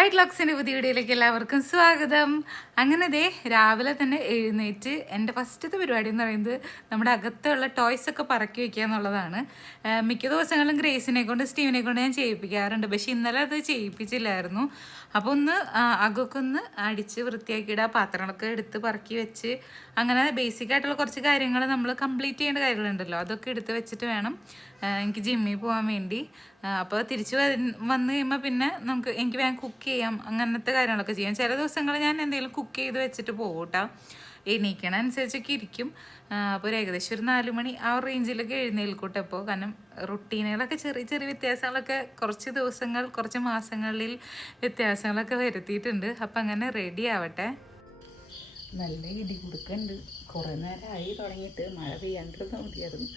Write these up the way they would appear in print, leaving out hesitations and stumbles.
White ലോക്സിൻ്റെ പുതിയ വീഡിയോയിലേക്ക് എല്ലാവർക്കും സ്വാഗതം. അങ്ങനെ ദേ രാവിലെ തന്നെ എഴുന്നേറ്റ് എൻ്റെ ഫസ്റ്റത്തെ പരിപാടി എന്ന് പറയുന്നത് നമ്മുടെ അകത്തുള്ള ടോയ്സൊക്കെ പറക്കി വയ്ക്കുക എന്നുള്ളതാണ്. മിക്ക ദിവസങ്ങളും ഗ്രേസിനെ കൊണ്ട് സ്റ്റീവിനെ കൊണ്ട് ഞാൻ ചെയ്യിപ്പിക്കാറുണ്ട്. പക്ഷെ ഇന്നലെ അത് ചെയ്യിപ്പിച്ചില്ലായിരുന്നു. അപ്പോൾ ഒന്ന് അകമൊക്കെ ഒന്ന് അടിച്ച് വൃത്തിയാക്കിയിട്ട് ആ പാത്രങ്ങളൊക്കെ എടുത്ത് പറക്കി വെച്ച് അങ്ങനെ ബേസിക് ആയിട്ടുള്ള കുറച്ച് കാര്യങ്ങൾ നമ്മൾ കംപ്ലീറ്റ് ചെയ്യേണ്ട കാര്യങ്ങളുണ്ടല്ലോ, അതൊക്കെ എടുത്ത് വെച്ചിട്ട് വേണം എനിക്ക് ജിമ്മിൽ പോകാൻ വേണ്ടി. അപ്പോൾ തിരിച്ച് വന്ന് കഴിയുമ്പോൾ പിന്നെ എനിക്ക് വേഗം കുക്ക് ചെയ്യാം, അങ്ങനത്തെ കാര്യങ്ങളൊക്കെ ചെയ്യാം. ചില ദിവസങ്ങൾ ഞാൻ എന്തെങ്കിലും കുക്ക് ചെയ്ത് വെച്ചിട്ട് പോകും കേട്ടോ, എണീക്കണ അനുസരിച്ചൊക്കെ ഇരിക്കും. അപ്പോൾ ഒരു ഏകദേശം ഒരു 4 മണി ആ റേഞ്ചിലൊക്കെ എഴുന്നേൽക്കൂട്ടെ. അപ്പോൾ കാരണം റുട്ടീനുകളൊക്കെ ചെറിയ ചെറിയ വ്യത്യാസങ്ങളൊക്കെ കുറച്ച് ദിവസങ്ങൾ കുറച്ച് മാസങ്ങളിൽ വ്യത്യാസങ്ങളൊക്കെ വരുത്തിയിട്ടുണ്ട്. അപ്പം അങ്ങനെ റെഡി ആവട്ടെ. നല്ല ഇടി കൊടുക്കുന്നുണ്ട്. കുറേ നേരമായി തുടങ്ങിയിട്ട്, മഴ പെയ്യാണ്ടിരുന്നാൽ മതിയായിരുന്നു.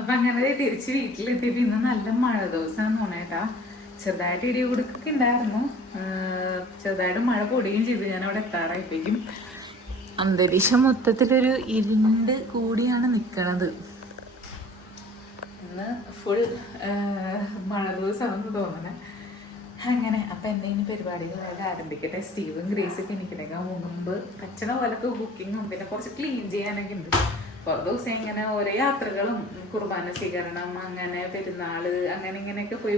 അപ്പം അങ്ങനെ തിരിച്ച് വീട്ടിലെത്തിയിട്ട് ഇന്ന് നല്ല മഴ ദിവസമാണെന്ന് തോന്നേട്ടാ. ചെറുതായിട്ട് ഇടി കൊടുക്കൊക്കെ ഉണ്ടായിരുന്നു, ചെറുതായിട്ട് മഴ പൊടിയും ചെയ്തു. ഞാൻ അവിടെ എത്താറായിപ്പോഴേക്കും അന്തരീക്ഷം മൊത്തത്തിലൊരു ഇരുണ്ട് കൂടിയാണ് നിൽക്കണത്. ഇന്ന് ഫുൾ മഴ ദിവസമാണെന്ന് തോന്നണേ. അങ്ങനെ അപ്പം എൻ്റെ ഇനി പരിപാടികളൊക്കെ ആരംഭിക്കട്ടെ. സ്റ്റീവും ഗ്രേസൊക്കെ എനിക്കിടക്കാൻ മുമ്പ് പച്ചണ പോലൊക്കെ കുക്കിങ്ങും പിന്നെ കുറച്ച് ക്ലീൻ ചെയ്യാനൊക്കെ ഉണ്ട്. കുറേ ദിവസം ഇങ്ങനെ ഓരോ യാത്രകളും കുർബാന സ്വീകരണം അങ്ങനെ പെരുന്നാള് അങ്ങനെ ഇങ്ങനെയൊക്കെ പോയി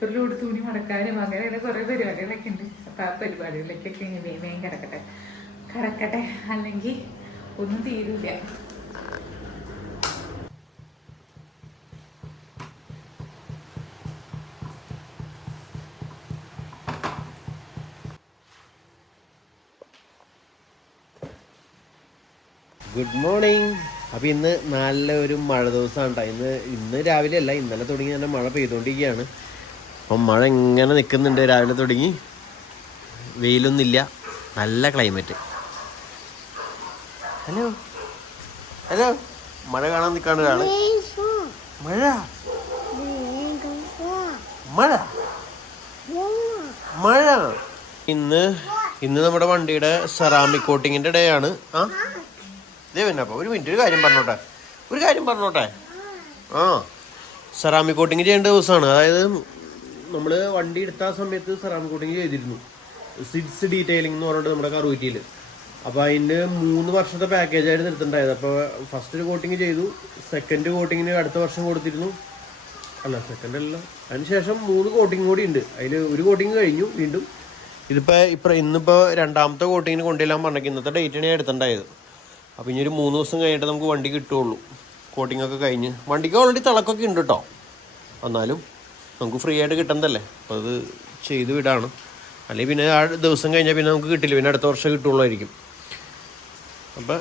ഒരു ലോഡ് തുണി മടക്കാനും അങ്ങനെ കുറേ പരിപാടികളൊക്കെ ഉണ്ട്. അപ്പം ആ പരിപാടികളിലേക്കൊക്കെ ഇങ്ങനെ വേഗം കിടക്കട്ടെ, അല്ലെങ്കിൽ ഒന്നും തീരില്ല. Good morning. അപ്പോൾ ഇന്ന് നല്ല ഒരു മഴ ദിവസമാണ് കേട്ടോ. ഇന്ന് രാവിലെ അല്ല, ഇന്നലെ തുടങ്ങി തന്നെ മഴ പെയ്തുകൊണ്ടിരിക്കുകയാണ്. അപ്പം മഴ ഇങ്ങനെ നിൽക്കുന്നുണ്ട്. രാവിലെ തുടങ്ങി, വെയിലൊന്നുമില്ല, നല്ല ക്ലൈമറ്റ്. ഹലോ ഹലോ, മഴ കാണാൻ നിൽക്കാണ് ഒരാൾ. മഴ മഴ മഴ ഇന്ന് നമ്മുടെ വണ്ടിയുടെ സെറാമിക് കോട്ടിങ്ങിൻ്റെ ഡേ ആണ്. അപ്പോൾ ഒരു മിനിറ്റ്, ഒരു കാര്യം പറഞ്ഞോട്ടെ. സെറാമിക് കോട്ടിങ് ചെയ്യേണ്ട ദിവസമാണ്. അതായത് നമ്മൾ വണ്ടി എടുത്ത സമയത്ത് സെറാമിക് കോട്ടിങ് ചെയ്തിരുന്നു, സിഡ്സ് ഡീറ്റെയിലിംഗ് എന്ന് പറഞ്ഞിട്ട് നമ്മുടെ കറൂറ്റിയിൽ. അപ്പോൾ അതിൻ്റെ 3 വർഷത്തെ പാക്കേജായിരുന്നു എടുത്തിട്ടുണ്ടായത്. അപ്പോൾ ഫസ്റ്റ് ഒരു കോട്ടിങ് ചെയ്തു, സെക്കൻഡ് കോട്ടിങ്ങിന് അടുത്ത വർഷം കൊടുത്തിരുന്നു. സെക്കൻഡ് അല്ല, അതിനുശേഷം 3 കോട്ടിങ് കൂടി ഉണ്ട്. അതിൽ ഒരു കോട്ടിങ് കഴിഞ്ഞു വീണ്ടും. ഇന്നിപ്പോൾ രണ്ടാമത്തെ കോട്ടിങ്ങിന് കൊണ്ടുവരാൻ പറഞ്ഞേക്കും. ഇന്നത്തെ ഡേറ്റാണ് ഞാൻ എടുത്തിട്ടുണ്ടായത്. അപ്പോൾ ഇനി ഒരു 3 ദിവസം കഴിഞ്ഞിട്ട് നമുക്ക് വണ്ടി കിട്ടുകയുള്ളൂ. കോട്ടിങ്ങൊക്കെ കഴിഞ്ഞ് വണ്ടിക്ക് ഓൾറെഡി തിളക്കൊക്കെ ഉണ്ട് കേട്ടോ, എന്നാലും നമുക്ക് ഫ്രീ ആയിട്ട് കിട്ടണ്ടല്ലേ, അപ്പോൾ അത് ചെയ്ത് വിടാണ്. അല്ലെങ്കിൽ പിന്നെ ആ ദിവസം കഴിഞ്ഞാൽ പിന്നെ നമുക്ക് കിട്ടില്ല, പിന്നെ അടുത്ത വർഷം കിട്ടുള്ളായിരിക്കും. അപ്പോൾ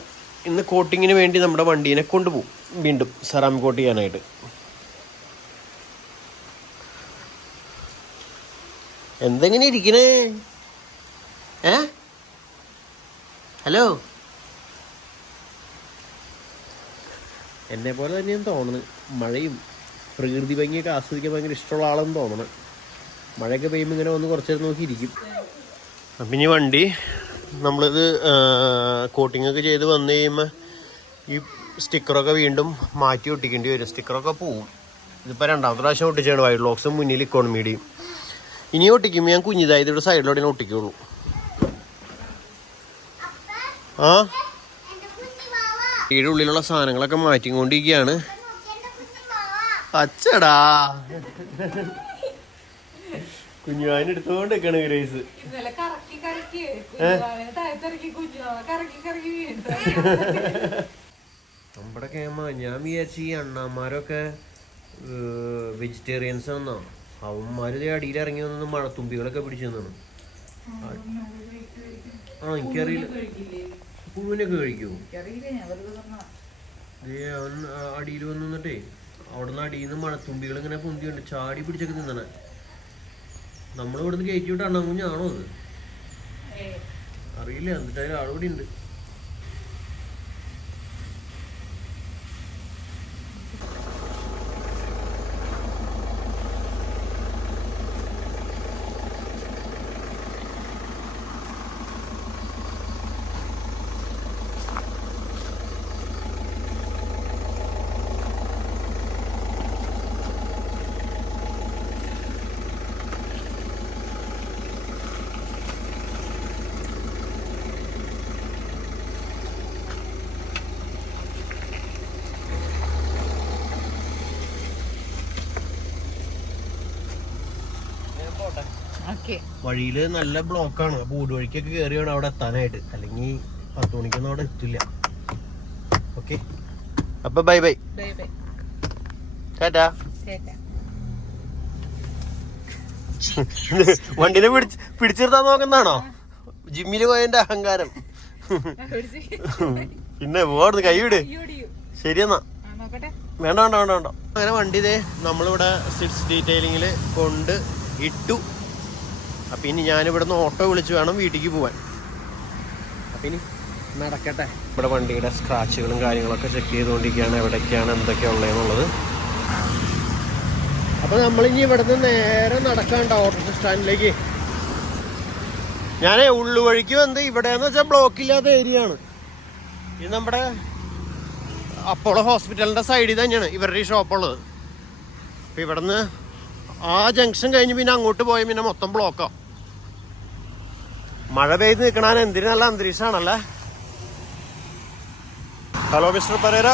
ഇന്ന് കോട്ടിങ്ങിന് വേണ്ടി നമ്മുടെ വണ്ടീനെ കൊണ്ടുപോകും വീണ്ടും സെറാമിക് കോട്ട് ചെയ്യാനായിട്ട്. എന്തെങ്ങനെ ഇരിക്കണേ? ഹലോ, എന്നെ പോലെ തന്നെയാണ് തോന്നുന്നത്. മഴയും പ്രകൃതി ഭംഗിയൊക്കെ ആസ്വദിക്കാൻ ഭയങ്കര ഇഷ്ടമുള്ള ആളെന്ന് തോന്നണം. മഴയൊക്കെ പെയ്യുമ്പോൾ ഇങ്ങനെ വന്ന് കുറച്ച് നേരം നോക്കിയിരിക്കും. അപ്പം ഇനി വണ്ടി നമ്മളിത് കോട്ടിങ്ങൊക്കെ ചെയ്ത് വന്നു കഴിയുമ്പോൾ ഈ സ്റ്റിക്കറൊക്കെ വീണ്ടും മാറ്റി ഒട്ടിക്കേണ്ടി വരും. സ്റ്റിക്കറൊക്കെ പോവും. ഇതിപ്പോൾ രണ്ടാമത്തെ പ്രാവശ്യം ഒട്ടിച്ചാണ്. വൈറ്റ് ലോക്സും മുന്നിൽ ഇക്കോണമിയുടെയും. ഇനി ഒട്ടിക്കുമ്പോൾ ഞാൻ കുഞ്ഞിതായത് ഇവിടെ സൈഡിലോടെ ഒട്ടിക്കുള്ളൂ. വീടിൻ്റെ ഉള്ളിലുള്ള സാധനങ്ങളൊക്കെ മാറ്റിക്കൊണ്ടിരിക്കുകയാണ്. അച്ചടാ, കുഞ്ഞുവാൻ എടുത്തോണ്ടിരിക്കാണ് ഗ്രേസ്. നമ്മുടെ കേമ ഞാൻ വിചാരിച്ചു ഈ അണ്ണാമാരൊക്കെ വെജിറ്റേറിയൻസ് ആണെന്നോ. അവന്മാര് അടിയിൽ ഇറങ്ങി വന്നത് മഴത്തുമ്പികളൊക്കെ പിടിച്ചു തന്നാണ്. എനിക്കറിയില്ല, പുഴുവിനൊക്കെ കഴിക്കുമോ? അവൻ അടിയിൽ വന്ന് നിന്നിട്ടേ അവിടെ നിന്ന് അടിയിൽ നിന്ന് മഴത്തുമ്പികൾ ഇങ്ങനെ പൊന്തിയുണ്ട്, ചാടി പിടിച്ചൊക്കെ നിന്നണേ. നമ്മളിവിടുന്ന് കയറ്റി വിട്ട് അണ്ണാങ്കുഞ്ഞാണോ അത് അറിയില്ല. എന്നിട്ട് അതിൽ ആളുകൂടി ഉണ്ട്. ഓക്കെ. വഴിയില് നല്ല ബ്ലോക്കാണ്. അപ്പൊ ഊടുവഴിക്കൊക്കെ കയറി വേണം അവിടെ എത്താനായിട്ട്, അല്ലെങ്കിൽ 10 മണിക്കൊന്നും അവിടെ എത്തില്ല. ഓക്കെ, അപ്പൊ bye bye, bye bye, Tata. ചേട്ടാ. വണ്ടിനെ പിടിച്ചിരുത്താൻ നോക്കുന്നതാണോ ജിമ്മില് പോയതിന്റെ അഹങ്കാരം? പിന്നെ പോവാടുന്ന് കൈവിട്. ശരിയെന്നാ, വേണ്ട വേണ്ട വേണ്ട വേണ്ട. അങ്ങനെ വണ്ടി ഇതേ നമ്മളിവിടെ സിറ്റ്സ് ഡീറ്റെയിലിങ്ങിൽ കൊണ്ട് ഇട്ടു. അപ്പം ഇനി ഞാനിവിടുന്ന് ഓട്ടോ വിളിച്ച് വേണം വീട്ടിലേക്ക് പോവാൻ. അപ്പം ഇനി നടക്കട്ടെ. ഇവിടെ വണ്ടിയുടെ സ്ക്രാച്ചുകളും കാര്യങ്ങളൊക്കെ ചെക്ക് ചെയ്തുകൊണ്ടിരിക്കുകയാണ്, എവിടേക്കാണ് എന്തൊക്കെയാണ് ഉള്ളതെന്നുള്ളത്. അപ്പം നമ്മളിനി ഇവിടുന്ന് നേരെ നടക്കാണ്ട ഓട്ടോ സ്റ്റാൻഡിലേക്ക്. ഞാൻ ഉള്ളുവഴിക്ക് വന്ന് ഇവിടെയെന്ന് വെച്ചാൽ ബ്ലോക്ക് ഇല്ലാത്ത ഏരിയ ആണ്. ഇത് നമ്മുടെ അപ്പോളോ ഹോസ്പിറ്റലിൻ്റെ സൈഡിൽ തന്നെയാണ് ഇവരുടെ ഈ ഷോപ്പുള്ളത്. അപ്പം ഇവിടുന്ന് ആ ജംഗ്ഷൻ കഴിഞ്ഞ് പിന്നെ അങ്ങോട്ട് പോയി പിന്നെ മൊത്തം ബ്ലോക്കാ. മഴ പെയ്ത് നിൽക്കണ എന്തിനു നല്ല അന്തരീക്ഷമാണല്ലേ. Hello mister Pereira.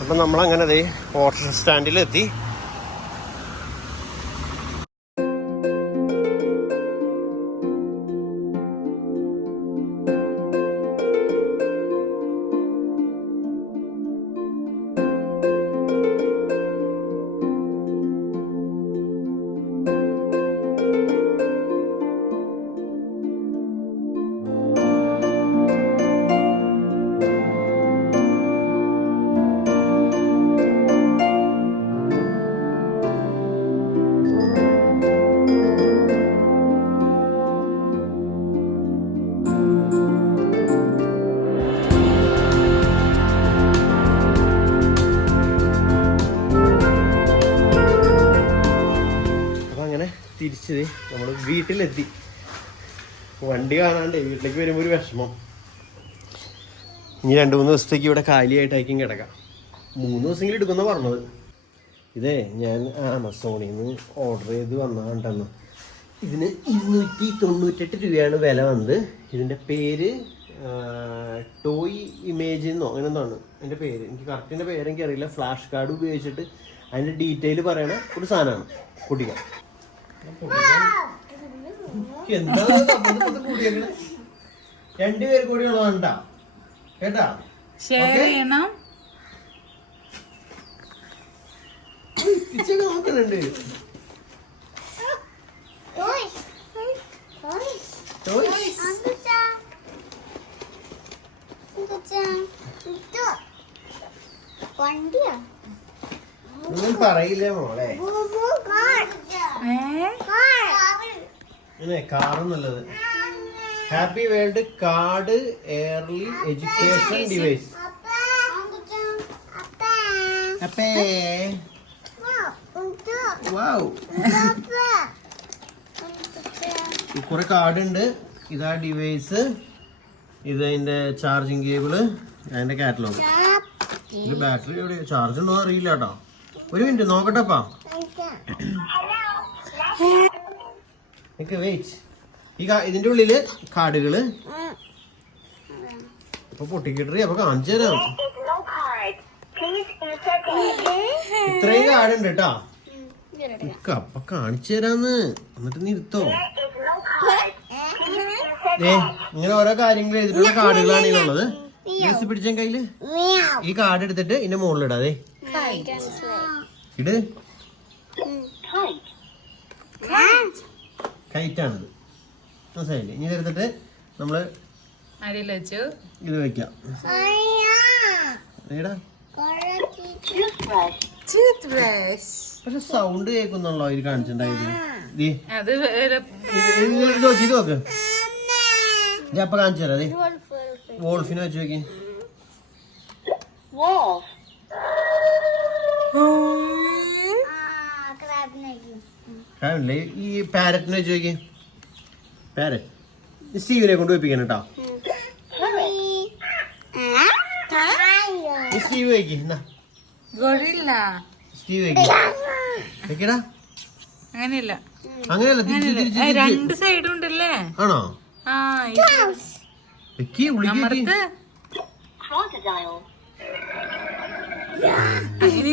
അപ്പം നമ്മളങ്ങനെ ദേ ഓട്ടോ സ്റ്റാൻഡിലെത്തി. തിരിച്ചത് നമ്മൾ വീട്ടിലെത്തി. വണ്ടി കാണാണ്ട് വീട്ടിലേക്ക് വരുമ്പോൾ ഒരു വിഷമം. ഇനി 2-3 ദിവസത്തേക്ക് ഇവിടെ കാലിയായിട്ടായിരിക്കും കിടക്കാം. 3 ദിവസമെങ്കിലും എടുക്കുന്ന പറഞ്ഞത്. ഇതേ ഞാൻ ആമസോണിൽ നിന്ന് ഓർഡർ ചെയ്ത് വന്നതാണ്ടെന്ന്. ഇതിന് 298 രൂപയാണ് വില വന്നത്. ഇതിൻ്റെ പേര് ടോയ് ഇമേജ് എന്നോ അങ്ങനെ എന്താണ് അതിൻ്റെ പേര്, എനിക്ക് കറക്റ്റിൻ്റെ പേര് എനിക്ക് അറിയില്ല. ഫ്ലാഷ് കാർഡ് ഉപയോഗിച്ചിട്ട് അതിൻ്റെ ഡീറ്റെയിൽ പറയണ ഒരു സാധനമാണ്. പൊട്ടിക്കാം. എന്താ 2 പേര് കൂടി ഉള്ളതാണ്ടാ കേട്ടാ. ഷെയർ ചെയ്യണം. നോക്കുന്നുണ്ട്. ഒന്നും പറയില്ലേ മോളെ. കാറൊന്നുള്ളത്. Happy world card early education device. കുറെ കാർഡ് ഉണ്ട്. ഇതാ ഡിവൈസ്, ഇത് അതിന്റെ ചാർജിങ് കേബിള്, അതിന്റെ കാറ്റലോഗ്. ഇത് ബാറ്ററി എവിടെ ചാർജ് ഉണ്ടോ അറിയില്ല കേട്ടോ. ഒരു മിനിറ്റ് നോക്കട്ടെപ്പാ. വെയിറ്റ്. ഇതിന്റെ ഉള്ളില് കാർഡുകള് അപ്പൊ പൊട്ടിക്കിട്ടറി. അപ്പൊ കാണിച്ചു തരാം. ഇത്രയും കാർഡ് ഉണ്ട് കേട്ടോ. അപ്പൊ കാണിച്ചു തരാന്ന്. എന്നിട്ട് നിർത്തോ. ഇങ്ങനെ ഓരോ കാര്യങ്ങൾ എഴുതിയിട്ടുള്ള കാർഡുകളാണ് ഇതിലുള്ളത്. പിടിച്ച കയ്യില് ഈ കാർഡ് എടുത്തിട്ട് ഇതിന്റെ മുകളിലിടാതെ ഇട്. കൈറ്റാണിത്, മനസ്സിലായില്ലേ? ഇനി ഇതെടുത്തിട്ട് നമ്മള് ഇത് വെക്കാം. പക്ഷെ സൗണ്ട് കേൾക്കുന്നുള്ളോ ഇത് കാണിച്ചിട്ടുണ്ടായത്? നോക്കി ഇത് നോക്ക്. ഇത് അപ്പൊ കാണിച്ചു തരാം. അതെ വോൾഫിനെ വെച്ച് നോക്കി. ഈ പാരറ്റിനെ വെച്ച് നോക്കി. പാരറ്റ് സ്റ്റീവിനെ കൊണ്ട് വെപ്പിക്കണം കേട്ടോ. സ്റ്റീവ് വെക്കി. സ്റ്റീവ് വെക്കി. വെക്കടാ. അങ്ങനെയല്ല, അങ്ങനെയല്ല, 2 സൈഡും ഉണ്ടല്ലേ. ആണോ?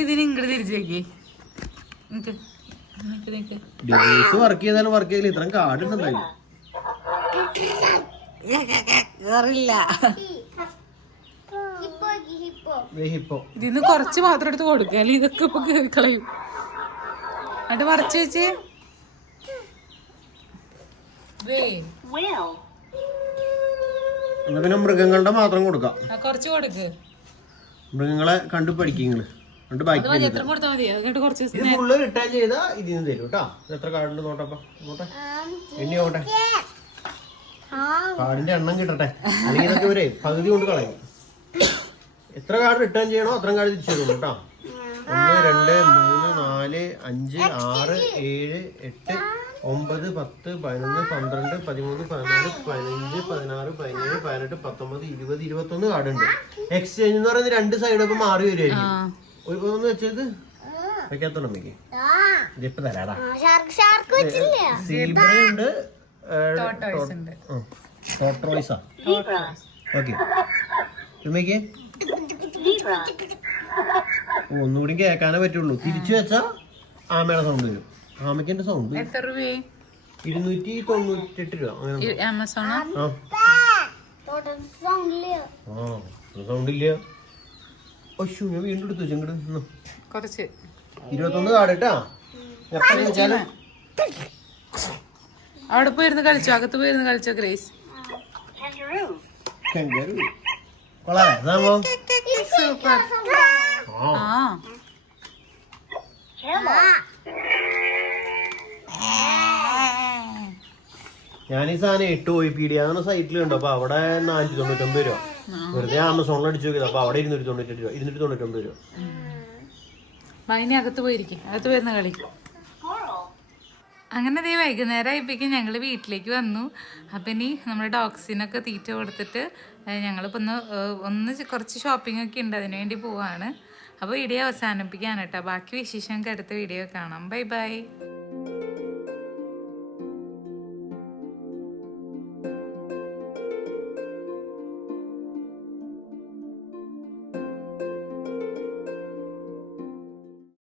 ഇതിന് ഇങ്ങോട്ട് തിരിച്ചു വെക്കി. ഡിവൈസ് വർക്ക് ചെയ്താലും വർക്ക് ചെയ്തില്ല, ഇത്രയും കാർഡ് ഉണ്ടെന്തായാലും. ഇതിന്ന് കുറച്ച് മാത്രം എടുത്ത് കൊടുക്കുക, അല്ലെങ്കിൽ ഇതൊക്കെ ഇപ്പൊ കളയും. അത് മറച്ചു വെച്ച് എന്നാ പിന്നെ മൃഗങ്ങളുടെ മാത്രം കൊടുക്കാം. കുറച്ച് കൊടുക്ക്, മൃഗങ്ങളെ കണ്ടു പഠിക്കുന്നത് കണ്ട് ബാക്കി എത്ര കൊടുത്താൽ മതി. അതുകൊണ്ട് കുറച്ച് ഇത് ഫുള്ള് റിട്ടേൺ ചെയ്താ ഇതിന് തരും കേട്ടോ. എത്ര കാർഡുണ്ട് നോട്ടപ്പ, നോട്ടെ ഇനി നോട്ടെ, കാർഡിന്റെ എണ്ണം കിട്ടട്ടെ, അല്ലെങ്കിൽ ഇതൊക്കെ ഇവരെ പകുതി കൊണ്ട് കളയും. എത്ര കാർഡ് റിട്ടേൺ ചെയ്യണോ അത്രയും കാർഡ് തിരിച്ചു തരുള്ളൂ കേട്ടോ. 1 2 3 4 5 6 7 8 9 10 11 12 13 14 15 16 17 18 19 20 21 കാർഡ് ഉണ്ട്. എക്സ്ചേഞ്ച് എന്ന് പറയുന്നത് 2 സൈഡ് ഒക്കെ മാറി വരുമായിരിക്കും. ഒന്ന് വെച്ചത് വെക്കാത്തോണ്ടമ്മക്ക് ഇതിപ്പോ തരാടാ. സീബ്രയുണ്ട്, ടോർട്ടോയ്സാ. ഓക്കെ ഉമ്മയ്ക്ക് ഒന്നുകൂടി കേൾക്കാനേ പറ്റുള്ളൂ. തിരിച്ചു വെച്ചാ ആമയുടെ സൗണ്ട് വരും. ആമയ്ക്കെന്റെ സൗണ്ട് എത്ര രൂപയായി? 298 രൂപ അങ്ങനെ. ആമസോണോ? സൗണ്ട് ഇല്ല. അശ്ശു ഞാൻ വീണ്ടും എടുത്തു വെച്ചങ്ങോട്ട് കുറച്ച് 21 കാർഡ് കേട്ടാ. അവിടെ പോയിരുന്ന് കളിച്ചോ, അകത്ത് പോയിരുന്ന് കളിച്ചോ ഗ്രേസ്? സൂപ്പർ. ഞാൻ ഈ സാധനം 8 OIPD അങ്ങനെ സൈറ്റിൽ കണ്ടു. അപ്പൊ അവിടെ 499 രൂപ. വെറുതെ ആമസോണിൽ അടിച്ചു നോക്കിയത്. അപ്പൊ അവിടെ 298 രൂപ, 299 രൂപ. മൈനെ അകത്ത് പോയിരിക്കും, അകത്ത് പോയിരുന്ന കളി. അങ്ങനെ ദേ വൈകുന്നേരം ആയിപ്പോഴേക്കും ഞങ്ങൾ വീട്ടിലേക്ക് വന്നു. അപ്പം ഇനി നമ്മുടെ ഡോഗ്സിനൊക്കെ തീറ്റ കൊടുത്തിട്ട് ഞങ്ങളിപ്പോൾ ഒന്ന് കുറച്ച് ഷോപ്പിംഗ് ഒക്കെ ഉണ്ട്, അതിന് വേണ്ടി പോവാണ്. അപ്പോൾ വീഡിയോ അവസാനിപ്പിക്കാൻ കേട്ടോ. ബാക്കി വിശേഷം അടുത്ത വീഡിയോ കാണാം. Bye bye.